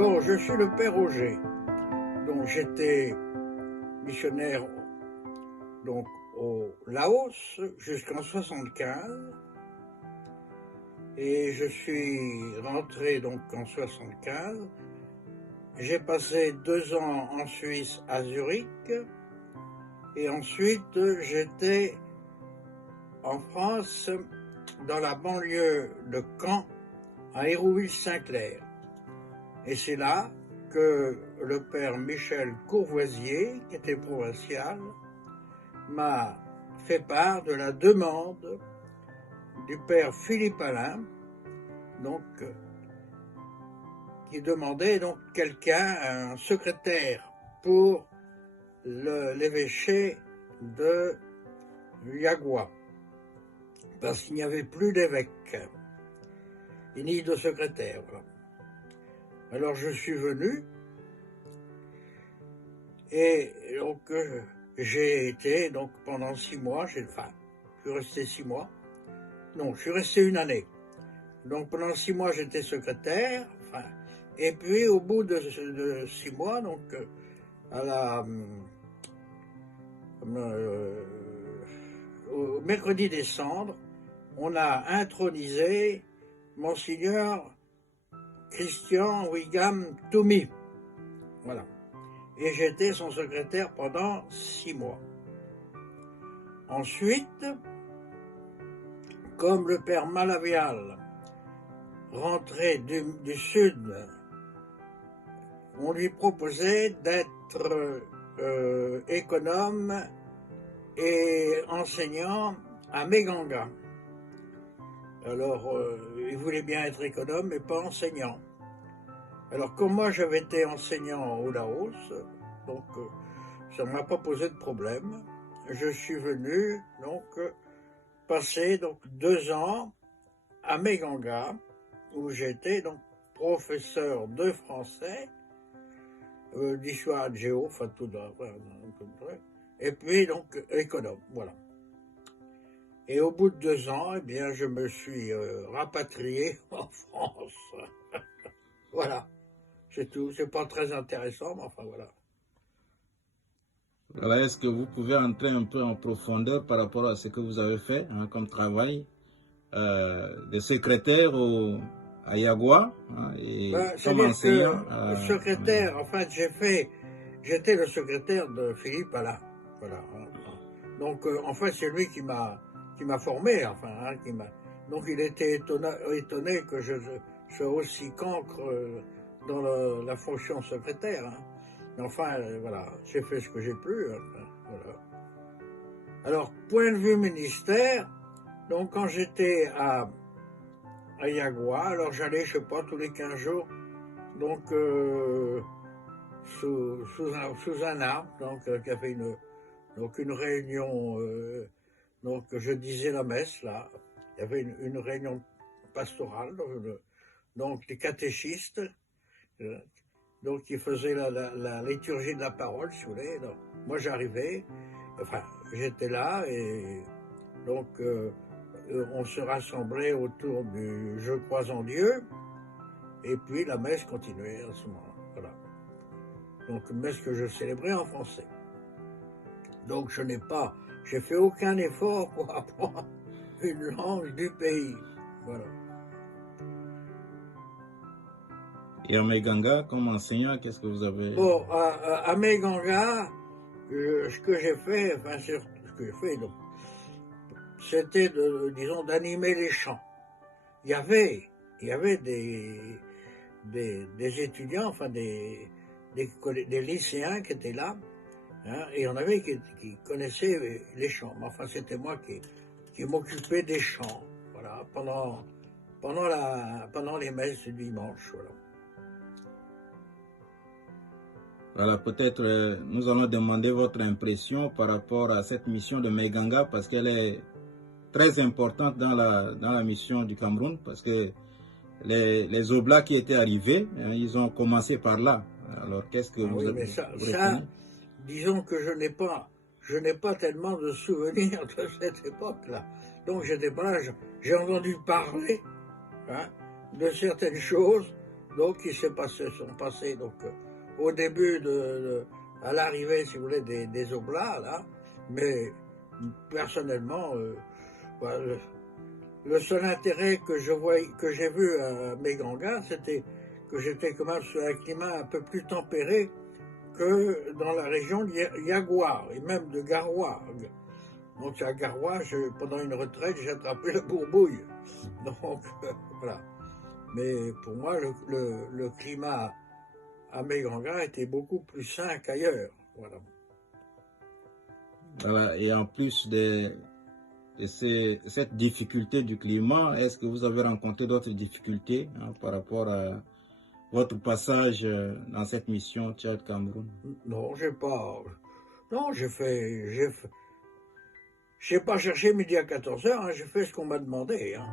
Bon, je suis le père Auger. Donc j'étais missionnaire donc, au Laos jusqu'en 75. Et je suis rentré donc en 75. J'ai passé 2 ans en Suisse à Zurich. Et ensuite, j'étais en France, dans la banlieue de Caen, à Hérouville-Saint-Clair. Et c'est là que le père Michel Courvoisier, qui était provincial, m'a fait part de la demande du père Philippe Alain, donc, qui demandait donc quelqu'un, un secrétaire pour l'évêché de Yagua, parce qu'il n'y avait plus d'évêque, ni de secrétaire. Voilà. Alors je suis venu, et donc j'ai été donc pendant 6 mois, je suis resté 6 mois, non, je suis resté 1 année. Donc pendant 6 mois j'étais secrétaire, et puis au bout de 6 mois, donc au mercredi des Cendres, on a intronisé Monseigneur Christian Wigham Toumi. Voilà. Et j'étais son secrétaire pendant 6 mois. Ensuite, comme le père Malavial rentrait du sud, on lui proposait d'être économe et enseignant à Meganga. Alors, il voulait bien être économe, mais pas enseignant. Alors, comme moi, j'avais été enseignant au Laos, donc ça ne m'a pas posé de problème. Je suis venu, donc, passer donc 2 ans à Meganga, où j'étais donc professeur de français, d'histoire de géo, enfin tout dans, et puis donc économe, voilà. Et au bout de 2 ans, eh bien, je me suis rapatrié en France. Voilà, c'est tout. C'est pas très intéressant, mais enfin voilà. Alors, est-ce que vous pouvez entrer un peu en profondeur par rapport à ce que vous avez fait comme travail de secrétaire à Yagua et comme C'est-à-dire enseignant que secrétaire, en fait, j'étais le secrétaire de Philippe Alain. Voilà. Donc, en fait, c'est lui qui m'a formé, enfin, donc il était étonné que je sois aussi cancre dans la fonction secrétaire. Hein. Mais enfin, voilà, j'ai fait ce que j'ai pu. Enfin, voilà. Alors, point de vue ministère, donc quand j'étais à Yagua, alors j'allais, je sais pas, tous les 15 jours, donc sous un arbre, donc qui avait une réunion, donc je disais la messe là, il y avait une réunion pastorale, donc les catéchistes, donc qui faisaient la liturgie de la parole, si vous voulez. Donc, moi j'arrivais, enfin j'étais là, et donc on se rassemblait autour du Je crois en Dieu, et puis la messe continuait à ce moment-là. Voilà. Donc une messe que je célébrais en français. Donc j'ai fait aucun effort pour apprendre une langue du pays. Voilà. Et à Meganga, comme enseignant, qu'est-ce que vous avez... Bon, à Meganga, ce que j'ai fait, enfin ce que j'ai fait, donc, c'était disons, d'animer les chants. Il y avait des étudiants, enfin des lycéens qui étaient là, hein, et il y en avait qui connaissaient les chants. Mais enfin, c'était moi qui m'occupais des chants, voilà, pendant les messes du dimanche, voilà. Voilà, peut-être nous allons demander votre impression par rapport à cette mission de Meganga, parce qu'elle est très importante dans la mission du Cameroun, parce que les Oblats qui étaient arrivés, hein, ils ont commencé par là. Alors, qu'est-ce que vous mais ça, disons que je n'ai pas tellement de souvenirs de cette époque-là. Donc j'étais pas là, j'ai entendu parler, hein, de certaines choses, donc qui sont passés donc, au début à l'arrivée, si vous voulez, des Oblats, là, mais personnellement, voilà, le seul intérêt que j'ai vu à Meganga, c'était que j'étais quand même sur un climat un peu plus tempéré que dans la région de Yaguar et même de Garoua. Donc à Garoua, pendant une retraite, j'ai attrapé la bourbouille. Donc voilà. Mais pour moi, le climat à Meganga était beaucoup plus sain qu'ailleurs. Voilà. Voilà. Et en plus de cette difficulté du climat, est-ce que vous avez rencontré d'autres difficultés par rapport à votre passage dans cette mission Tchad-Cameroun? Non, j'ai pas. Non, j'ai pas cherché midi à 14h, hein, j'ai fait ce qu'on m'a demandé. Hein.